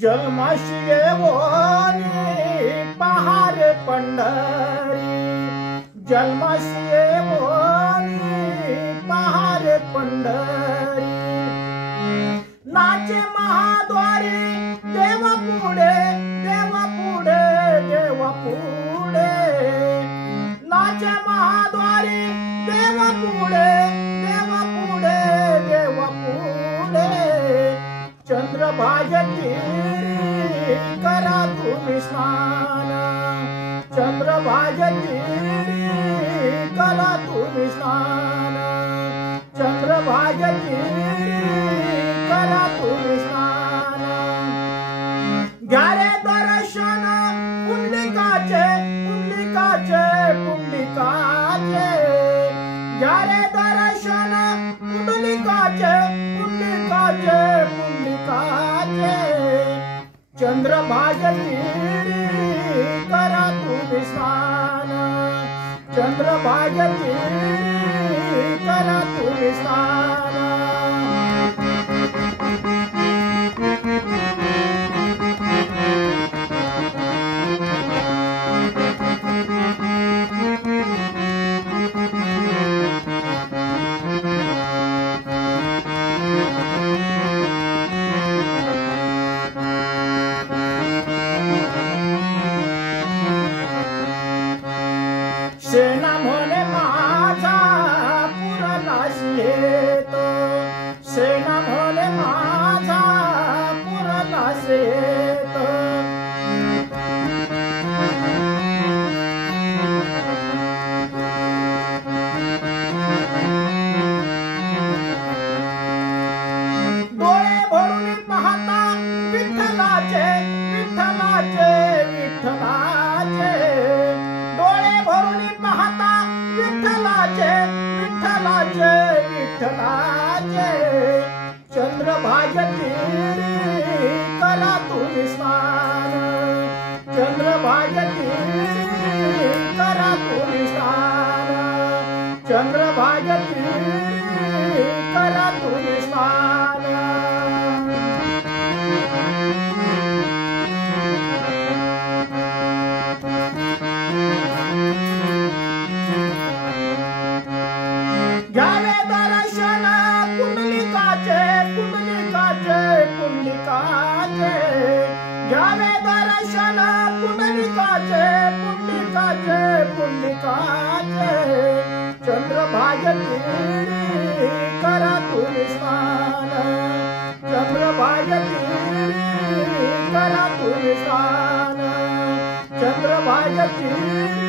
जन्माशी येवोनी पहार पंढरी, जन्माशी येवोनी पहार पंढरी। नाचे महाद्वारी देवा पुढे, देवा पुढे, देवा पुढे। नाचे महाद्वारी देवा पुढे, देवा पुढे, देवा पुढे। चंद्रभागे तीरी करा तुम्ही स्नान, चंद्रभागे तीरी करा तुम्ही स्नान, चंद्रभागे तीरी करा तुम्ही स्नान। घ्या रे दर्शन पुंडलिकाचे, पुंडलिकाचे, पुंडलिकाचे। घ्या रे दर्शन पुंडलिकाचे, पुंडलिकाचे, पुंडलिकाचे। चंद्रभागे तीरी करा तुम्ही स्नान, चंद्रभागे तीरी करा तुम्ही स्नान। सेना म्हणे माझा पुरलास येतो, सेना म्हणे माझा पुरलास येतो। डोळे भरून पाहता विठ्ठलाचे, विठ्ठलाचे, विठ्ठलाचे। डोळे भरून पाहता विठ्ठलाचे, विठ्ठलाचे, विठ्ठलाचे। चंद्रभागे तीरी करा तुम्ही स्नान, चंद्रभागे तीरी करा तुम्ही स्नान, चंद्रभागे तीरी करा तुम्ही स्नान। घ्यावे दर्शन पुंडलिकाचे, पुंडलिकाचे, पुंडलिकाचे। घ्यावे दर्शन पुंडलिकाचे, पुंडलिकाचे, पुंडलिकाचे। चंद्रभागे तीरी करा तुम्ही स्नान, चंद्रभागे तीरी करा तुम्ही स्नान, चंद्रभागे तीरी